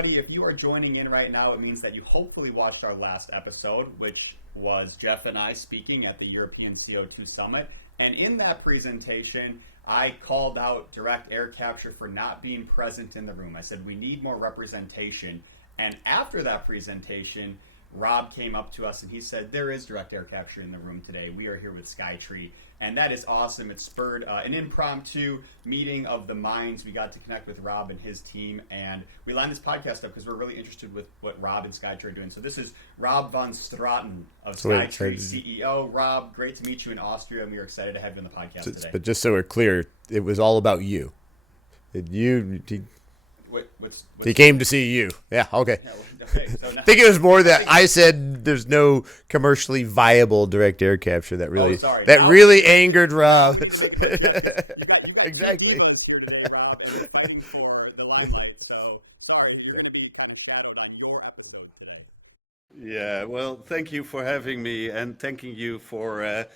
everybody. If you are joining in right now, it means that you hopefully watched our last episode, which was Jeff and I speaking at the European CO2 Summit. And in that presentation, I called out direct air capture for not being present in the room. I said, we need more representation. And after that presentation, Rob came up to us and he said, there is direct air capture in the room today. We are here with SkyTree. And that is awesome. It spurred an impromptu meeting of the minds. We got to connect with Rob and his team. And we lined this podcast up because we're really interested with what Rob and SkyTree are doing. So this is Rob van Straten of SkyTree CEO. Rob, great to meet you in Austria. And we are excited to have you on the podcast today. But just so we're clear, it was all about you. He came to see you. Yeah, okay. Okay, so I think it was more that I said there's no commercially viable direct air capture that really really angered Rob. Exactly. Yeah, well, thank you for having me and thanking you for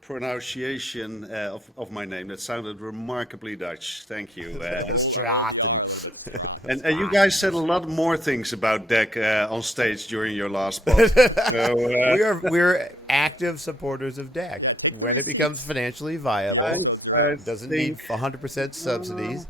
pronunciation of my name. That sounded remarkably Dutch. Thank you. Straten. And you guys said a lot more things about DAC on stage during your last pod. So, we're active supporters of DAC. When it becomes financially viable, it doesn't need 100% subsidies,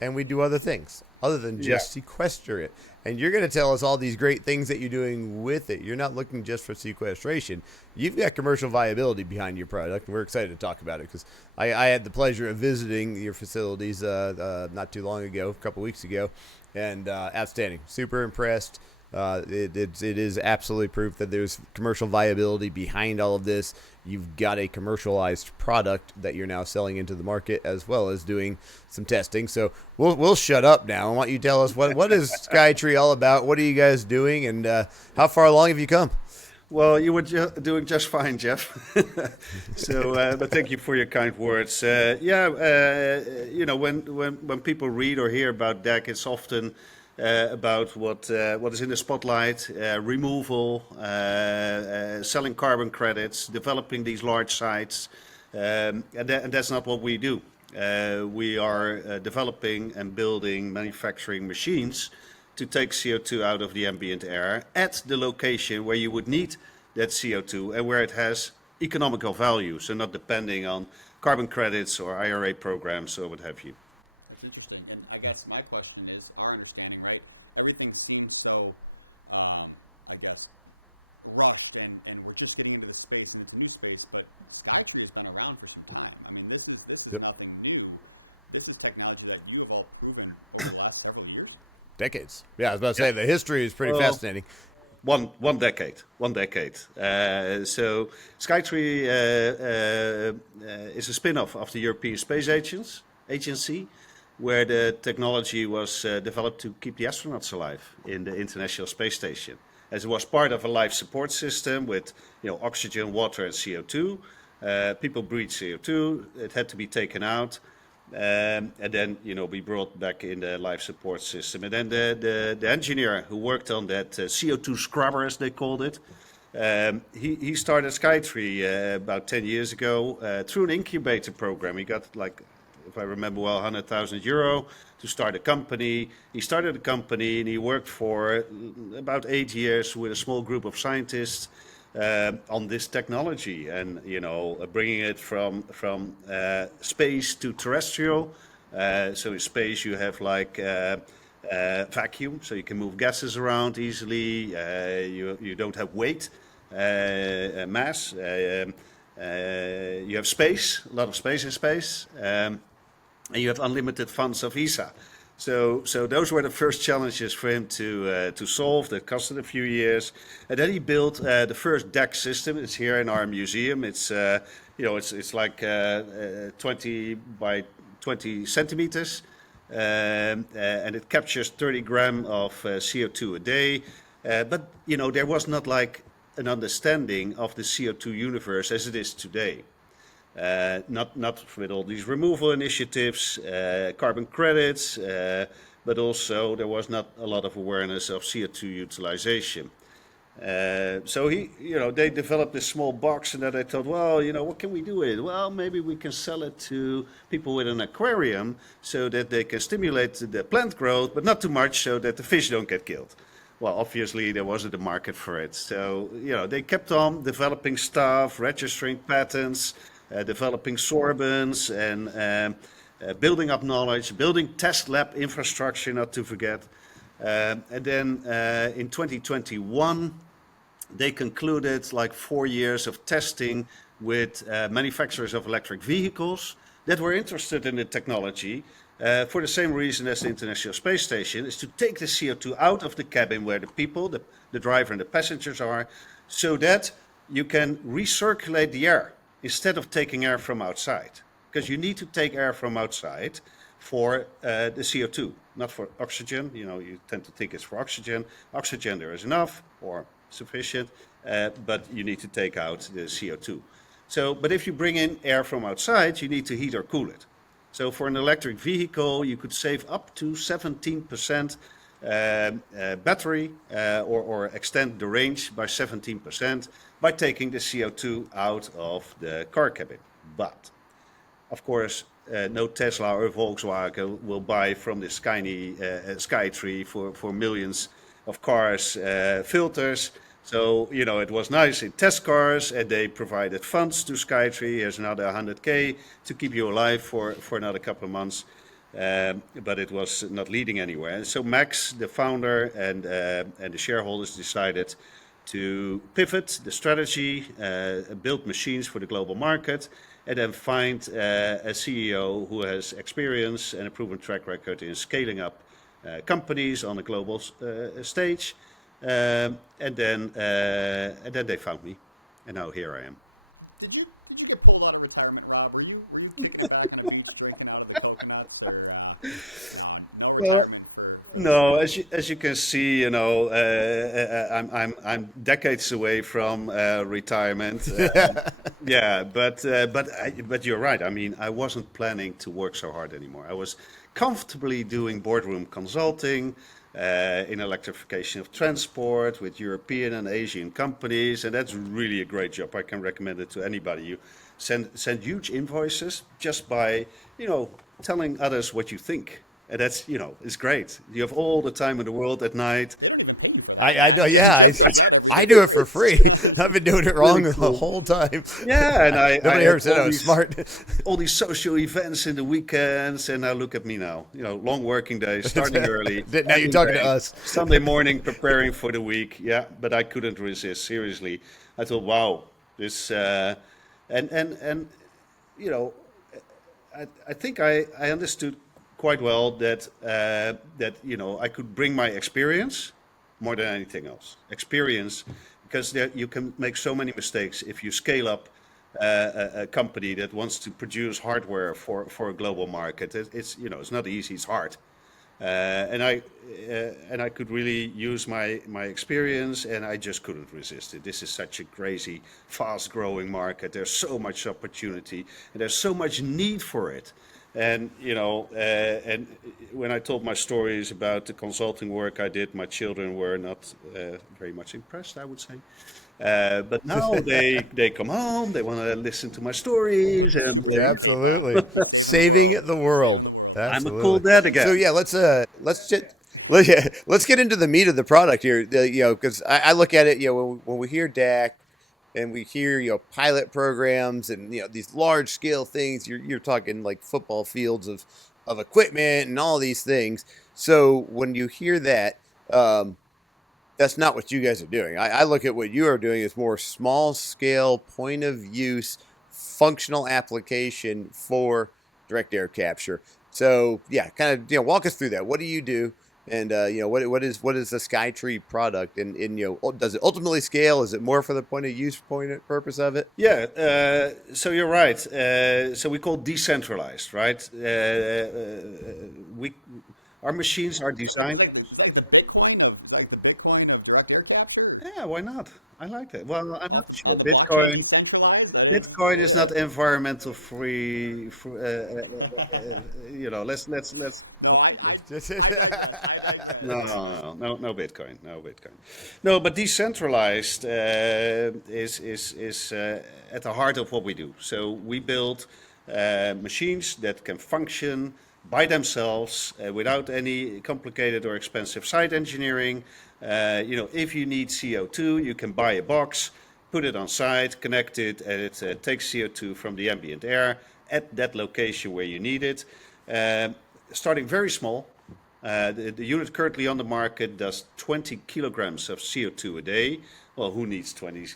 and we do other things other than just sequester it. And you're going to tell us all these great things that you're doing with it. You're not looking just for sequestration. You've got commercial viability behind your product, and we're excited to talk about it because I had the pleasure of visiting your facilities not too long ago, a couple weeks ago, and outstanding. Super impressed. It is absolutely proof that there's commercial viability behind all of this. You've got a commercialized product that you're now selling into the market as well as doing some testing. So we'll shut up now. I want you to tell us what is SkyTree all about? What are you guys doing, and how far along have you come? Well, you were doing just fine, Jeff. But thank you for your kind words. When people read or hear about DAC, it's often about what is in the spotlight, removal, selling carbon credits, developing these large sites, and that's not what we do. We are developing and building manufacturing machines to take CO2 out of the ambient air at the location where you would need that CO2 and where it has economical value, so not depending on carbon credits or IRA programs or what have you. That's interesting. And I guess my question is, our understanding, right? Everything seems so, rushed, and we're just getting into the space, into new space, but SkyTree has been around for some time. I mean, this is nothing new. This is technology that you have all proven over the last several years. Decades. Yeah, I was about to say, the history is pretty fascinating. One decade. So SkyTree is a spin-off of the European Space Agency, where the technology was developed to keep the astronauts alive in the International Space Station. As it was part of a life support system with oxygen, water, and CO2. People breathe CO2. It had to be taken out. And then, be brought back in the life support system. And then the engineer who worked on that CO2 scrubber, as they called it, he started SkyTree about 10 years ago through an incubator program. He got, if I remember well, €100,000 to start a company. He started a company and he worked for about 8 years with a small group of scientists on this technology, and bringing it from space to terrestrial. So in space you have vacuum, so you can move gases around easily. You don't have weight, mass. You have space, a lot of space in space, and you have unlimited funds of ESA. So those were the first challenges for him to solve. That costed a few years, and then he built the first DAC system. It's here in our museum. It's it's like 20 by 20 centimeters, and it captures 30 grams of CO2 a day. But there was not an understanding of the CO2 universe as it is today. Not with all these removal initiatives, carbon credits, but also there was not a lot of awareness of CO2 utilization. So they developed this small box, and then they thought, well, what can we do with it? Well, maybe we can sell it to people with an aquarium so that they can stimulate the plant growth, but not too much so that the fish don't get killed. Well, obviously there wasn't a market for it. So, they kept on developing stuff, registering patents, developing sorbents, and building up knowledge, building test lab infrastructure, not to forget. And then in 2021, they concluded like 4 years of testing with manufacturers of electric vehicles that were interested in the technology for the same reason as the International Space Station, is to take the CO2 out of the cabin where the people, the driver and the passengers are, so that you can recirculate the air instead of taking air from outside. Because you need to take air from outside for the CO2, not for oxygen. You tend to think it's for oxygen. Oxygen there is enough or sufficient, but you need to take out the CO2. But if you bring in air from outside, you need to heat or cool it. So for an electric vehicle, you could save up to 17% battery or extend the range by 17% by taking the CO2 out of the car cabin. But, of course, no Tesla or Volkswagen will buy from this SkyTree for millions of cars filters. So, it was nice in test cars, and they provided funds to SkyTree. Here's another 100K to keep you alive for another couple of months. But it was not leading anywhere. And so Max, the founder, and the shareholders decided to pivot the strategy, build machines for the global market, and then find a CEO who has experience and a proven track record in scaling up companies on a global stage. And then they found me, and now here I am. Did you get pulled out of retirement, Rob? Were you kicking back on the beach, drinking out of the coconuts, or no retirement? No, as you can see, I'm decades away from retirement. Yeah, but you're right. I mean, I wasn't planning to work so hard anymore. I was comfortably doing boardroom consulting in electrification of transport with European and Asian companies, and that's really a great job. I can recommend it to anybody. You send huge invoices just by telling others what you think. And that's, it's great. You have all the time in the world at night. I know, yeah. I do it for free. I've been doing it wrong the whole time. Yeah, and nobody ever said I was smart. All these social events in the weekends, and now look at me now. Long working days, starting early. Now you're talking to us. Sunday morning, preparing for the week. Yeah, but I couldn't resist. Seriously, I thought, wow, this, I think I understood quite well that I could bring my experience more than anything else. Experience, because you can make so many mistakes if you scale up a company that wants to produce hardware for a global market. It's not easy. It's hard, and I could really use my experience, and I just couldn't resist it. This is such a crazy, fast-growing market. There's so much opportunity, and there's so much need for it. And and when I told my stories about the consulting work I did, my children were not very much impressed, I would say. But now they come home, they want to listen to my stories, and absolutely saving the world. Absolutely. I'm a cool dad again. So yeah, let's get into the meat of the product here. Because I look at it, when we hear DAC. And we hear, pilot programs and, these large scale things. You're talking like football fields of equipment and all these things. So when you hear that, that's not what you guys are doing. I look at what you are doing as more small scale, point of use, functional application for direct air capture. So yeah, kind of, walk us through that. What do you do? And what is the SkyTree product? And does it ultimately scale? Is it more for the point of use purpose of it? Yeah. So you're right. So we call decentralized, right? Our machines are designed. Like the Bitcoin of direct air capture. Yeah, why not? I like that. Well, I'm not sure. Bitcoin is not environmental free. Let's. No Bitcoin, no Bitcoin. No, but decentralized is at the heart of what we do. So we build machines that can function by themselves without any complicated or expensive site engineering. If you need CO2, you can buy a box, put it on site, connect it, and it takes CO2 from the ambient air at that location where you need it. Starting very small. The unit currently on the market does 20 kilograms of CO2 a day. Well, who needs 20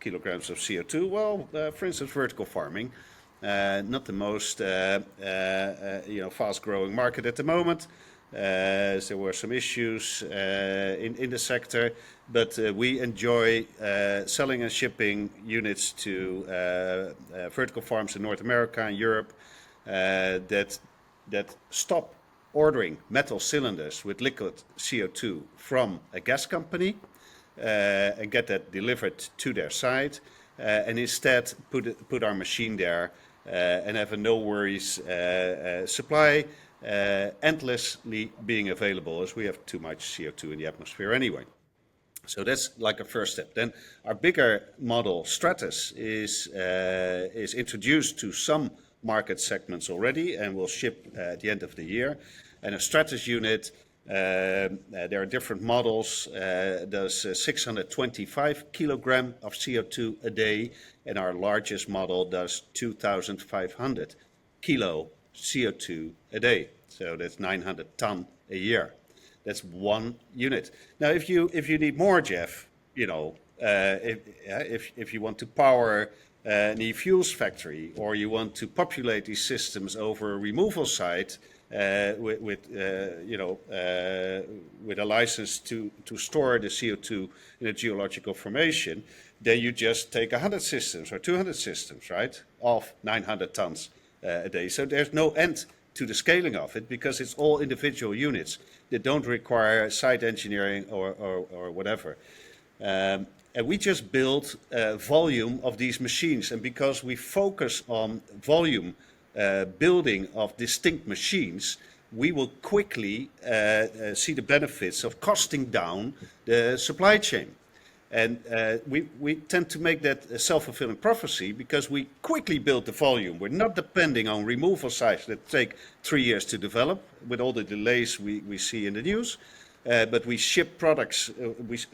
kilograms of CO2? Well, for instance, vertical farming. Not the most fast-growing market at the moment. There were some issues in the sector, but we enjoy selling and shipping units to vertical farms in North America and Europe that stop ordering metal cylinders with liquid CO2 from a gas company and get that delivered to their site, and instead put our machine there and have a no worries supply endlessly being available, as we have too much CO2 in the atmosphere anyway. So that's like a first step. Then our bigger model, Stratus, is introduced to some market segments already and will ship at the end of the year. And a Stratus unit, there are different models, does 625 kilogram of CO2 a day, and our largest model does 2,500 kilo CO2 a day. So that's 900 ton a year. That's one unit. Now, if you need more, Jeff, if you want to power an e-fuels factory, or you want to populate these systems over a removal site with a license to store the CO2 in a geological formation, then you just take 100 systems or 200 systems, right, of 900 tons a day. So there's no end to the scaling of it, because it's all individual units that don't require site engineering or whatever. And we just build volume of these machines. And because we focus on volume building of distinct machines, we will quickly see the benefits of costing down the supply chain. And we tend to make that a self-fulfilling prophecy, because we quickly build the volume. We're not depending on removal sites that take 3 years to develop, with all the delays we see in the news. But we ship products. We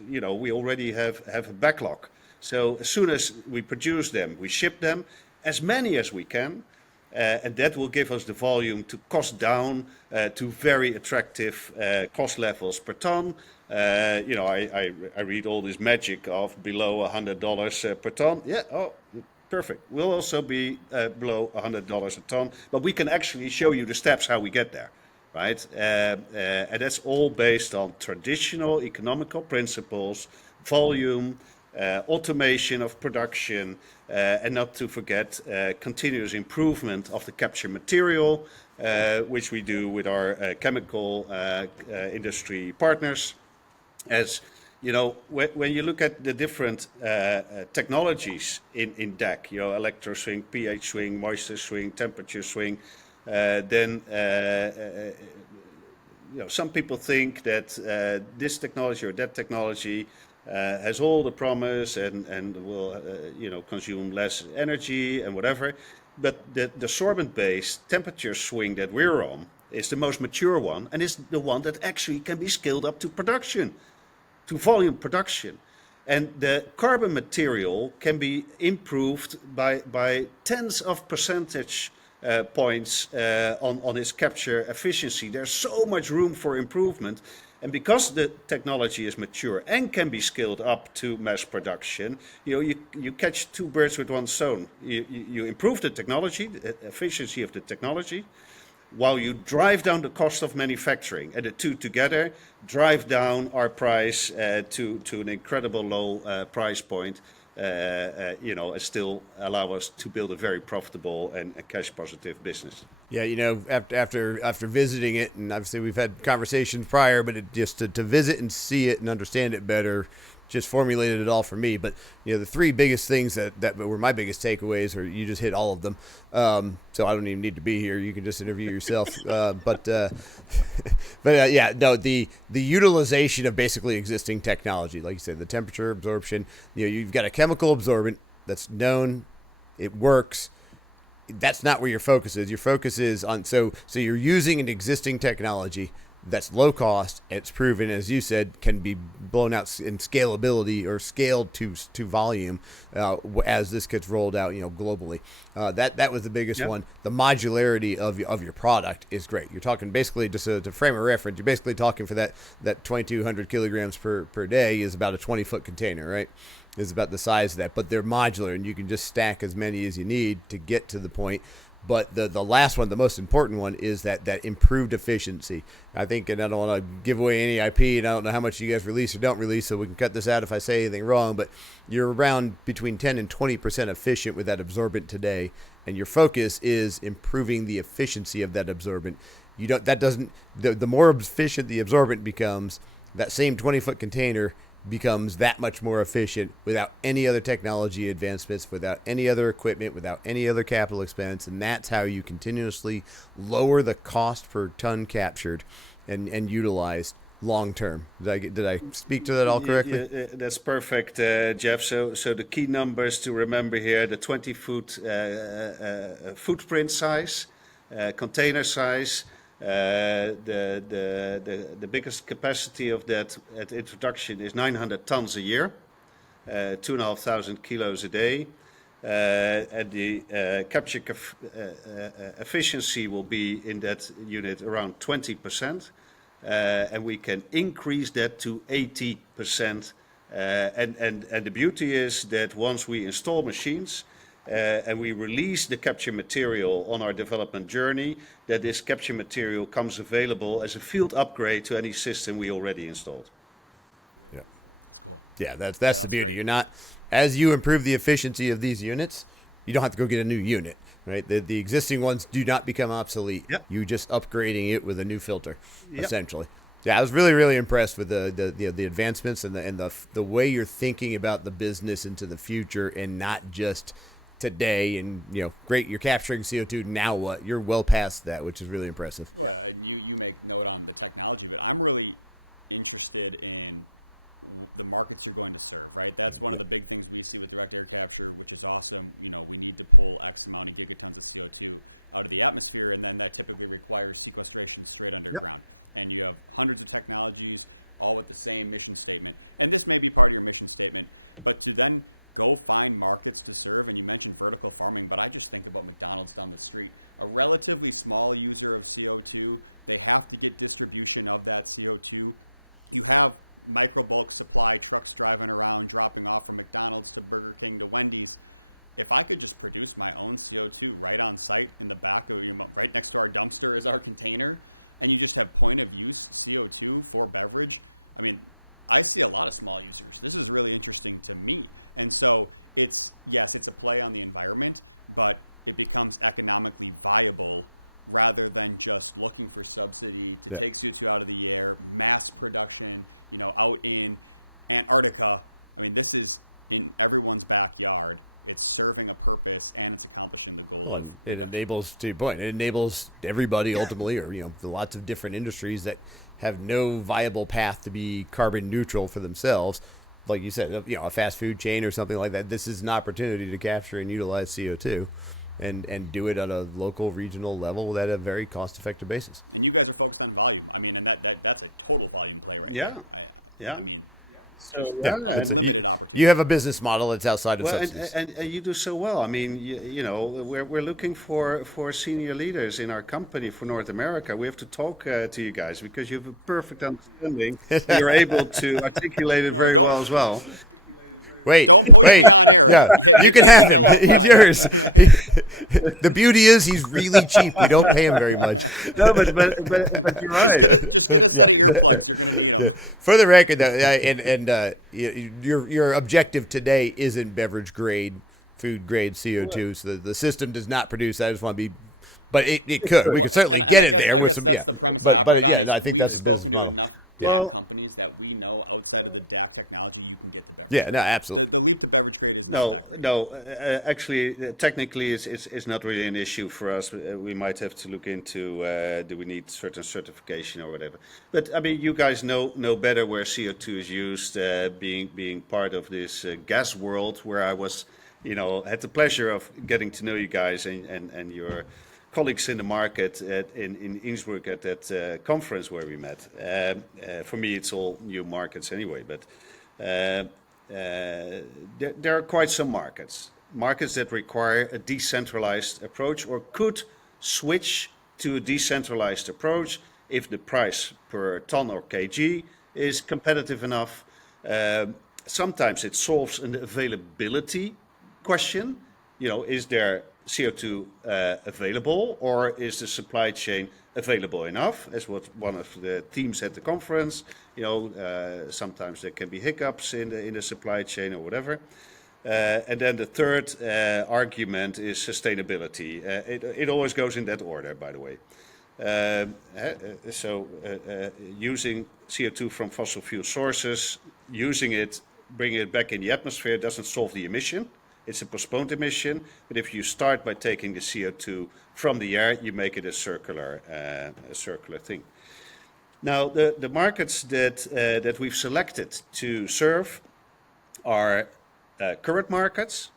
already have a backlog. So as soon as we produce them, we ship them, as many as we can. And that will give us the volume to cost down to very attractive cost levels per ton. I read all this magic of below $100 per ton. Yeah, perfect. We'll also be below $100 a ton, but we can actually show you the steps how we get there, right? And that's all based on traditional economical principles, volume, automation of production, and not to forget continuous improvement of the capture material, which we do with our chemical industry partners. As you know, when you look at the different technologies in DAC, electro swing, pH swing, moisture swing, temperature swing, then some people think that this technology or that technology has all the promise and will consume less energy and whatever. But the sorbent-based temperature swing that we're on is the most mature one, and is the one that actually can be scaled up to production, to volume production. And the carbon material can be improved by tens of percentage points on its capture efficiency. There's so much room for improvement. And because the technology is mature and can be scaled up to mass production, you catch two birds with one stone. You improve the technology, the efficiency of the technology, while you drive down the cost of manufacturing. And the two together drive down our price to an incredible low price point, and still allow us to build a very profitable and cash positive business. Yeah, after visiting it, and obviously we've had conversations prior, but just to visit and see it and understand it better just formulated it all for me. But the three biggest things that were my biggest takeaways, or you just hit all of them. So I don't even need to be here. You can just interview yourself. The utilization of basically existing technology, like you said, the temperature absorption. You've got a chemical absorbent that's known, it works. That's not where your focus is. Your focus is on so you're using an existing technology that's low cost. It's proven, as you said, can be blown out in scalability or scaled to volume as this gets rolled out, globally. That was the biggest one. The modularity of your product is great. You're talking basically, just to frame a reference, you're basically talking for that 2,200 kilograms per day is about a 20-foot container, right? Is about the size of that, but they're modular, and you can just stack as many as you need to get to the point. But the last one, the most important one, is that improved efficiency. I think, and I don't want to give away any IP, and I don't know how much you guys release or don't release, so we can cut this out if I say anything wrong, but you're around between 10 and 20% efficient with that absorbent today, and your focus is improving the efficiency of that absorbent. The more efficient the absorbent becomes, that same 20-foot container becomes that much more efficient without any other technology advancements, without any other equipment, without any other capital expense. And that's how you continuously lower the cost per ton captured and utilized long term. Did I speak to that all correctly? Yeah, that's perfect, Jeff. So the key numbers to remember here: the 20-foot footprint size, container size. The biggest capacity of that at introduction is 900 tons a year, 2,500 kilos a day, and the capture efficiency will be in that unit around 20%, and we can increase that to 80%. And the beauty is that once we install machines, and we release the capture material on our development journey, that this capture material comes available as a field upgrade to any system we already installed. Yeah, that's the beauty. You're not, as you improve the efficiency of these units, you don't have to go get a new unit, right? The existing ones do not become obsolete. Yep. You just upgrading it with a new filter, essentially. Yeah, I was really, really impressed with the advancements and the way you're thinking about the business into the future, and not just today. And great, you're capturing CO2. Now what? You're well past that, which is really impressive. Yeah, and you make note on the technology, but I'm really interested in the markets you're going to serve. Right, that's one of the big things we see with direct air capture, which is awesome. You need to pull X amount of gigatons of CO2 out of the atmosphere, and then that typically requires sequestration straight underground. And you have hundreds of technologies, all with the same mission statement. And this may be part of your mission statement, but to then go find markets to serve, and you mentioned vertical farming, but I just think about McDonald's down the street. A relatively small user of CO2, they have to get distribution of that CO2. You have micro bulk supply trucks driving around, dropping off from McDonald's to Burger King to Wendy's. If I could just produce my own CO2 right on site in the back, or right next to our dumpster is our container, and you just have point of use CO2 for beverage. I mean, I see a lot of small users. This is really interesting to me. And so it's a play on the environment, but it becomes economically viable rather than just looking for subsidy to take CO2 out of the air, mass production, out in Antarctica. I mean, this is in everyone's backyard. It's serving a purpose, and it's accomplishing the goal. Well, and it enables, to your point, it enables everybody ultimately, or the lots of different industries that have no viable path to be carbon neutral for themselves. Like you said, a fast food chain or something like that. This is an opportunity to capture and utilize CO2, and do it at a local, regional level at a very cost-effective basis. And you guys are focused on volume. I mean, and that's a total volume play. Right? Yeah. I mean, So you have a business model that's outside of subsidies. And you do so well. I mean, we're looking for senior leaders in our company for North America. We have to talk to you guys because you have a perfect understanding. You're able to articulate it very well as well. Wait. Yeah, you can have him. He's yours. The beauty is he's really cheap. We don't pay him very much. No, but you're right. Yeah. For the record, though, your objective today isn't beverage grade, food grade CO2. So the system does not produce. I just want to be, but it could. We could certainly get it there with some. Yeah, but I think that's a business model. Well, companies that we know outside of the DAC technology, you can get Yeah, no, absolutely. The week of arbitrary is No. Actually, technically, it's not really an issue for us. We might have to look into do we need certain certification or whatever. But I mean, you guys know better where CO2 is used, being part of this gas world where I was, had the pleasure of getting to know you guys and your colleagues in the market in Innsbruck at that conference where we met. For me, it's all new markets anyway, but. There are quite some markets that require a decentralized approach or could switch to a decentralized approach if the price per ton or kg is competitive enough. Sometimes it solves an availability question. Is there CO2 available, or is the supply chain available enough? As was one of the themes at the conference. Sometimes there can be hiccups in the supply chain or whatever. And then the third argument is sustainability. It always goes in that order, by the way. Using CO2 from fossil fuel sources, using it, bringing it back in the atmosphere doesn't solve the emission. It's a postponed emission, but if you start by taking the CO2 from the air, you make it a circular thing. Now, the markets that we've selected to serve are current markets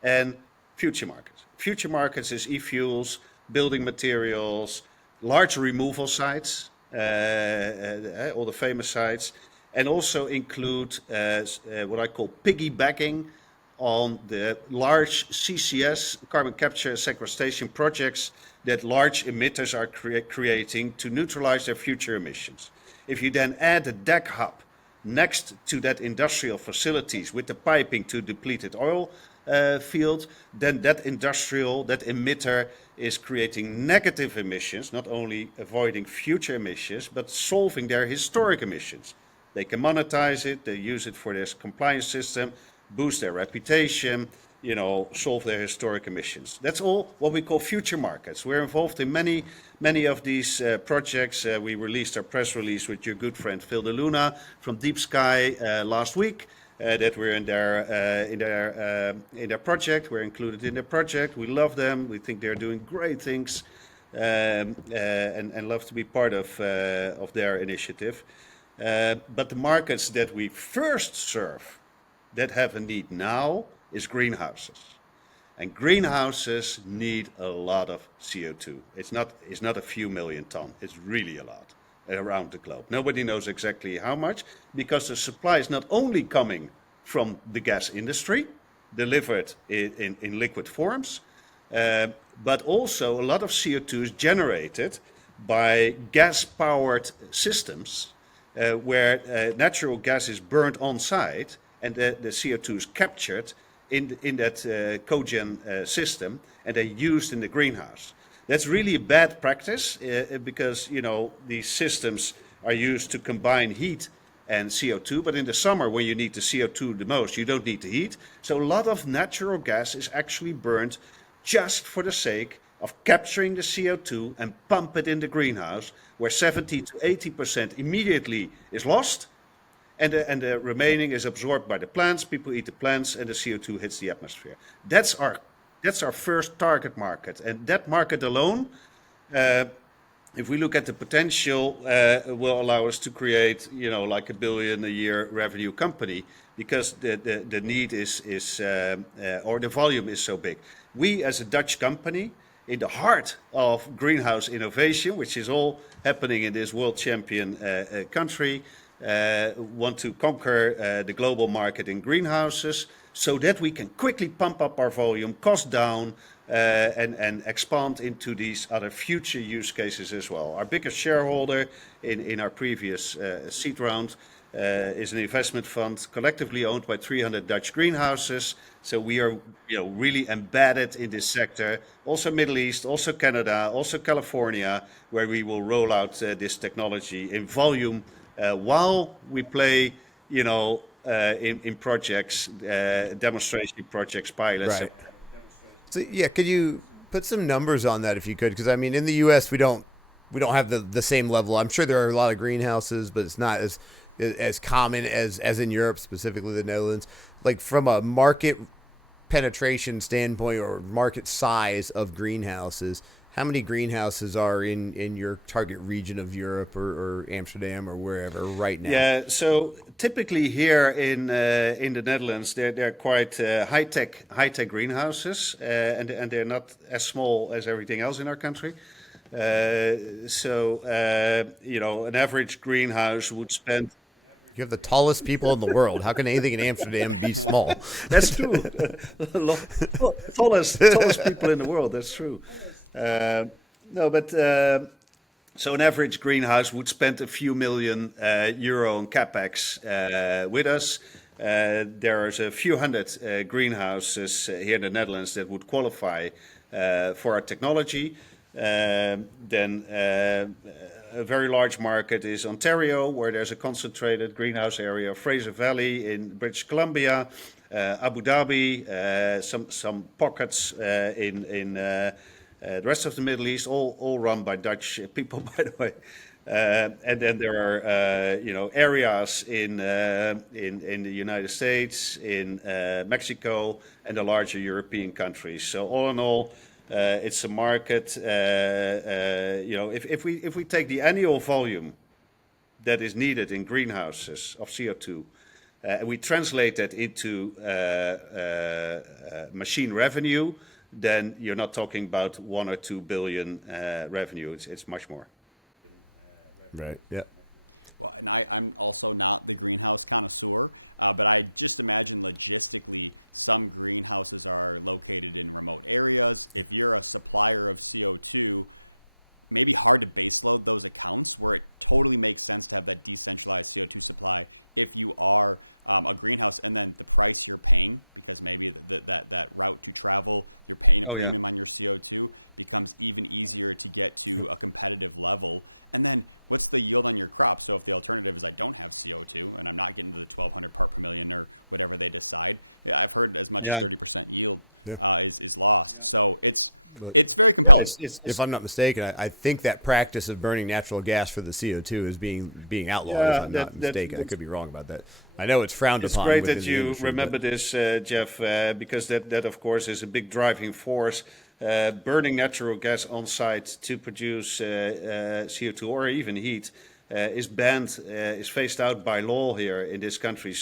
and future markets. Future markets is e-fuels, building materials, large removal sites, all the famous sites, and also include what I call piggybacking on the large CCS, carbon capture and sequestration projects that large emitters are creating to neutralize their future emissions. If you then add a DAC hub next to that industrial facilities with the piping to depleted oil field, then that emitter is creating negative emissions, not only avoiding future emissions, but solving their historic emissions. They can monetize it, they use it for their compliance system, boost their reputation, solve their historic emissions. That's all what we call future markets. We're involved in many of these projects. We released our press release with your good friend Phil De Luna from Deep Sky last week. That we're in their project. We're included in their project. We love them. We think they're doing great things, and love to be part of their initiative. But the markets that we first serve, that have a need now, is greenhouses. And greenhouses need a lot of CO2. It's not a few million ton. It's really a lot around the globe. Nobody knows exactly how much, because the supply is not only coming from the gas industry, delivered in liquid forms, but also a lot of CO2 is generated by gas-powered systems where natural gas is burned on site, and the CO2 is captured in that cogen system, and they're used in the greenhouse. That's really a bad practice because these systems are used to combine heat and CO2, but in the summer when you need the CO2 the most, you don't need the heat. So a lot of natural gas is actually burned just for the sake of capturing the CO2 and pump it in the greenhouse, where 70 to 80% immediately is lost, and the remaining is absorbed by the plants. People eat the plants, and the CO2 hits the atmosphere. That's our first target market, and that market alone, if we look at the potential, will allow us to create, like $1 billion a year revenue company, because the need or the volume is so big. We, as a Dutch company, in the heart of greenhouse innovation, which is all happening in this world champion country, want to conquer the global market in greenhouses so that we can quickly pump up our volume, cost down, and expand into these other future use cases as well. Our biggest shareholder in our previous seed round is an investment fund collectively owned by 300 Dutch greenhouses. So we are really embedded in this sector, also Middle East, also Canada, also California, where we will roll out this technology in volume while we play in projects, demonstration projects, pilots. Right. So yeah, could you put some numbers on that if you could? Because I mean, in the U.S. we don't have the same level. I'm sure there are a lot of greenhouses, but it's not as as common as in Europe, specifically the Netherlands. Like from a market penetration standpoint or market size of greenhouses, how many greenhouses are in your target region of Europe or Amsterdam or wherever right now? Yeah, so typically here in the Netherlands, they're quite high tech greenhouses, and they're not as small as everything else in our country. An average greenhouse would spend. You have the tallest people in the world. How can anything in Amsterdam be small? That's true. tallest people in the world. That's true. No, but so an average greenhouse would spend a few million euro on capex with us. There's a few hundred greenhouses here in the Netherlands that would qualify for our technology. Then a very large market is Ontario, where there's a concentrated greenhouse area, Fraser Valley in British Columbia, Abu Dhabi, some pockets in the rest of the Middle East, all run by Dutch people, by the way. And then there are areas in the United States, in Mexico, and the larger European countries. So all in all, it's a market. If we take the annual volume that is needed in greenhouses of CO2, and we translate that into machine revenue, then you're not talking about 1 or 2 billion revenue. It's much more. Right. Yeah. And I'm also not the greenhouse connoisseur, but I just imagine logistically, some greenhouses are located in remote areas. If you're a supplier of CO2, maybe hard to baseload those accounts where it totally makes sense to have that decentralized CO2 supply. If you are a greenhouse, and then the price you're paying, because maybe that route to travel, you're paying on your CO2, becomes even easier to get to a competitive level. And then what's the yield on your crops? So if the alternatives that don't have CO2, and I'm not getting to the 1,200 parts per million or whatever they decide, I've heard as much as 30% yield is lost. So it's very competitive. If I'm not mistaken, I think that practice of burning natural gas for the CO2 is being outlawed. If I'm not mistaken, I could be wrong about that. I know it's frowned upon. It's great that you remember this, Jeff, because that of course is a big driving force. Burning natural gas on site to produce CO2 or even heat is banned, is phased out by law here in this country.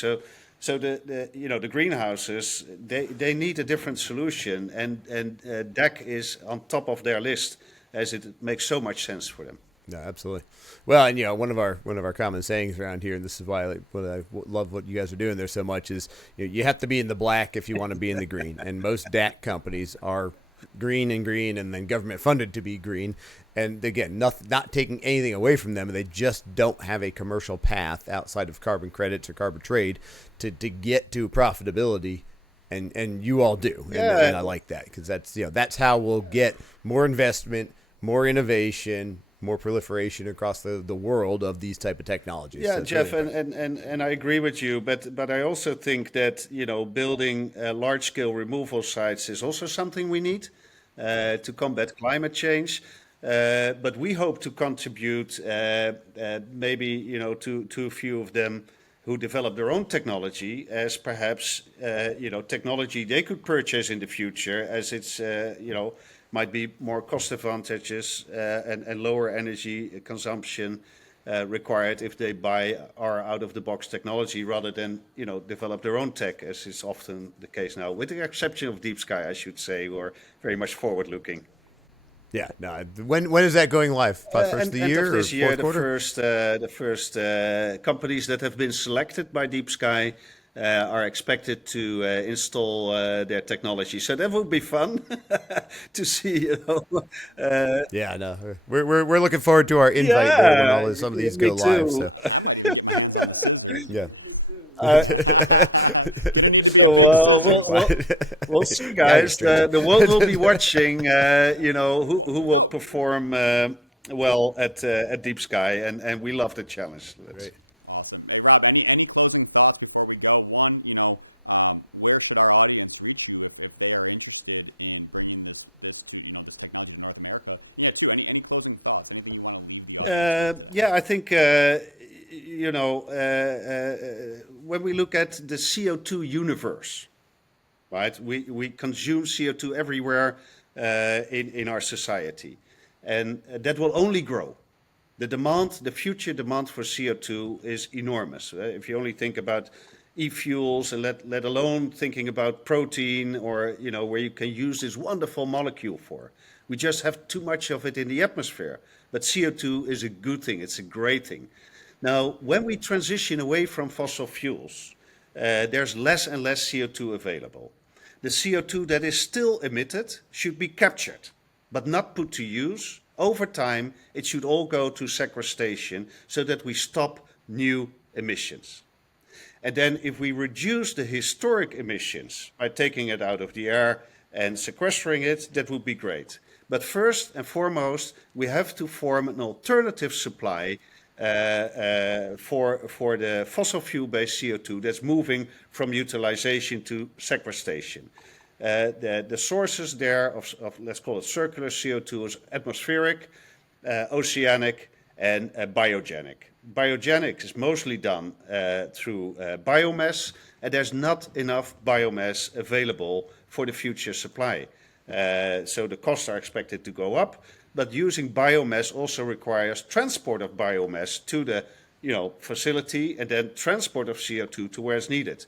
So the greenhouses, they need a different solution, and DAC is on top of their list, as it makes so much sense for them. No, absolutely. Well, and one of our common sayings around here, and this is why I love what you guys are doing there so much, is you have to be in the black if you want to be in the green, and most DAC companies are green, and then government funded to be green. And again, not taking anything away from them, they just don't have a commercial path outside of carbon credits or carbon trade to get to profitability, and you all do, and I like that, because that's how we'll get more investment, more innovation, more proliferation across the world of these type of technologies. Yeah, so Jeff, and I agree with you, but I also think that building large scale removal sites is also something we need to combat climate change. But we hope to contribute maybe to a few of them who develop their own technology as perhaps technology they could purchase in the future, as it's might be more cost advantageous and lower energy consumption required if they buy our out-of-the-box technology rather than develop their own tech, as is often the case now, with the exception of Deep Sky, I should say, who are very much forward-looking. Yeah, no. When is that going live? First of the year or this year, fourth quarter? the first companies that have been selected by Deep Sky are expected to install their technology. So that would be fun to see. Yeah, no, we're looking forward to our invite there when some of these go live. So. Yeah. We'll see, guys. The world will be watching. Who will perform well at Deep Sky, and we love the challenge. Great. Awesome. Hey, Rob, any closing thoughts before we go? One, where should our audience reach you if they are interested in bringing this technology to North America? Yeah, two. Any closing thoughts? I think when we look at the CO2 universe, right? We consume CO2 everywhere in our society, and that will only grow. The future demand for CO2 is enormous. If you only think about e-fuels, and let alone thinking about protein, or where you can use this wonderful molecule for. We just have too much of it in the atmosphere. But CO2 is a good thing. It's a great thing. Now, when we transition away from fossil fuels, there's less and less CO2 available. The CO2 that is still emitted should be captured, but not put to use. Over time, it should all go to sequestration so that we stop new emissions. And then if we reduce the historic emissions by taking it out of the air and sequestering it, that would be great. But first and foremost, we have to form an alternative supply for the fossil fuel-based CO2 that's moving from utilization to sequestration. The sources there of, let's call it circular CO2, is atmospheric, oceanic, and biogenic. Biogenic is mostly done through biomass, and there's not enough biomass available for the future supply. So the costs are expected to go up, but using biomass also requires transport of biomass to the facility, and then transport of CO2 to where it's needed.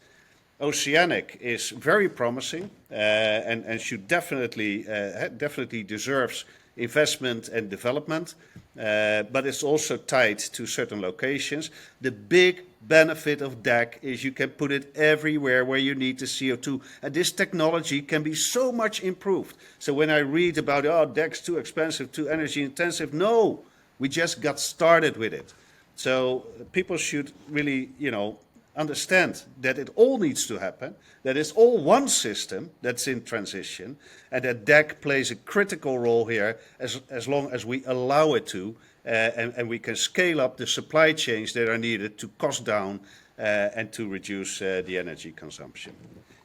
Oceanic is very promising and should definitely deserves investment and development, but it's also tied to certain locations. The big benefit of DAC is you can put it everywhere where you need the CO2, and this technology can be so much improved. So when I read about, DAC's too expensive, too energy intensive, no, we just got started with it. So people should really, understand that it all needs to happen, that it's all one system that's in transition, and that DAC plays a critical role here as long as we allow it to, and we can scale up the supply chains that are needed to cost down and to reduce the energy consumption.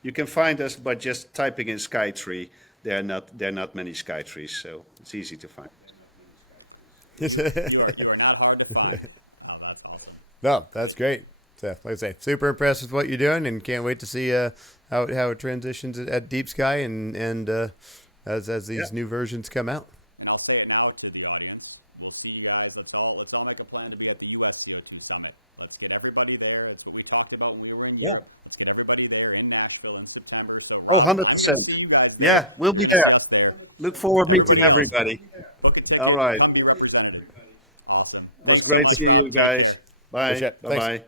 You can find us by just typing in SkyTree. There are not many SkyTrees, so it's easy to find. You are not hard to find. No, that's great. So, like I say, super impressed with what you're doing, and can't wait to see how it transitions at Deep Sky and as these new versions come out. And I'll say it now to the audience. We'll see you guys. Let's all make a plan to be at the U.S. CO2 Summit. Let's get everybody there. That's what we talked about when we were in Europe. Let's get everybody there in Nashville in September. So 100%. Yeah, we'll be there. Look forward to meeting everybody. All right. Awesome. It was great seeing you guys. Bye. Bye-bye.